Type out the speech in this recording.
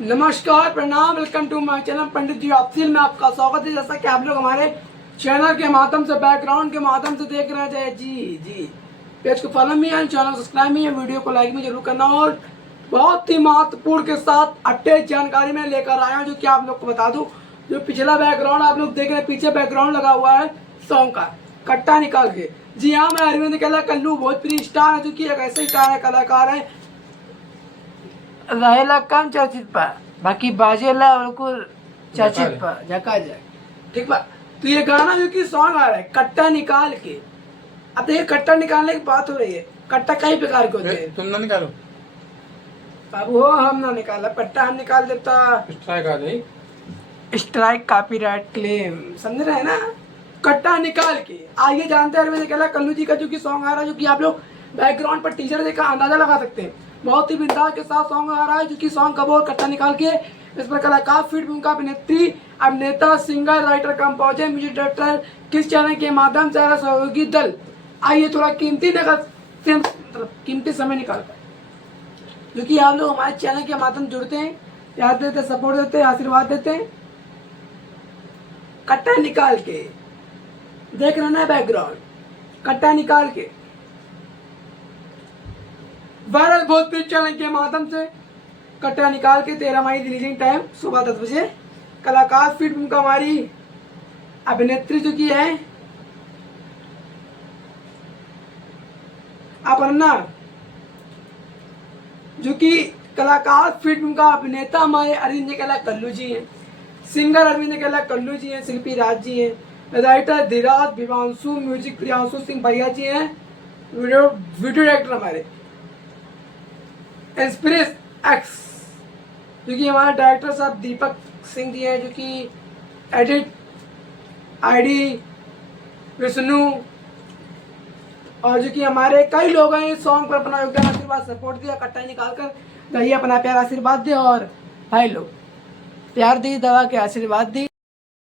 नमस्कार, प्रणाम, welcome to my channel Pandit ji official में आपका स्वागत है। जैसा कि आप लोग हमारे चैनल के माध्यम से बैकग्राउंड के माध्यम से देख रहे हैं, जी पेज को फॉलो भी है, चैनल सब्सक्राइब भी है, वीडियो को लाइक भी जरूर करना। और बहुत ही महत्वपूर्ण के साथ अपडेट जानकारी में लेकर आया हूँ, जो कि आप लोग को बता दूँ। जो पिछला बैकग्राउंड आप लोग देख रहे हैं, पीछे बैकग्राउंड लगा हुआ है सॉन्ग का कट्टा निकाल के। जी हाँ, मैं अरविंद कहला कल्लू भोजपुरी स्टार है, जो कि एक ऐसे स्टार है, कलाकार है, रहेला कम चर्चित पा, बाकी बाजेला बिल्कुल चर्चित पा, झका जाए, ठीक बा। तो ये गाना जो कि सॉन्ग आ रहा है कट्टा निकाल के। अब देखिए, कट्टा निकालने की बात हो रही है। कट्टा कई प्रकार के होते हैं। तुम ना निकालो बाबू हो, हम ना निकाला कट्टा, हम निकाल देता स्ट्राइक आ जाए। स्ट्राइक, कॉपीराइट क्लेम, समझ रहे हैं ना। कट्टा निकाल के आइए जानते हैं अरविंद कहला कल्लू जी का जो कि सॉन्ग आ रहा है, जो कि आप लोग बैकग्राउंड पर टीचर देखकर अंदाजा लगा सकते हैं। बहुत ही बिंदास के साथ सॉन्ग आ रहा है, जो कि सॉन्ग कब और कट्टा निकाल के। इस पर कलाकार फीड भूमिका अभिनेत्री, अभिनेता, singer, writer, composer, music director किस चैनल के माध्यम से आ रहा सहयोगी दल। आइए थोड़ा कीमती नगर से मतलब कीमती समय निकाल कर, जो कि आप लोग हमारे चैनल के माध्यम से जुड़ते हैं, प्यार देते हैं, सपोर्ट देते हैं, आशीर्वाद देते हैं। कट्टा निकाल के देख रहे ना बैकग्राउंड, कट्टा निकाल के वायरल भोजपुरी चैनल के माध्यम से कट्टा निकाल के 13 मई रिलीजिंग टाइम सुबह 10 बजे। कलाकार फिट भूमिका हमारी अभिनेत्री जो की है अपर्णा, जो कि कलाकार फिट भूमिका अभिनेता हमारे अरविंद कहला कल्लू जी हैं। सिंगर अरविंद कहला कल्लू जी हैं, शिल्पी राज जी हैं, राइटर धीराज विवांशु, म्यूजिक प्रियांशु सिंह भैया जी हैं, वीडियो डायरेक्टर हमारे इंस्पिरेस एक्स, जो कि हमारे डायरेक्टर साहब दीपक सिंह जी हैं, जो कि एडिट आईडी विष्णु, और जो कि हमारे कई लोग हैं इस सॉन्ग पर अपना योगदान आशीर्वाद सपोर्ट दिया। कट्टा निकाल कर दही अपना प्यार आशीर्वाद दे, और भाई लोग प्यार दी, दवा के आशीर्वाद दी।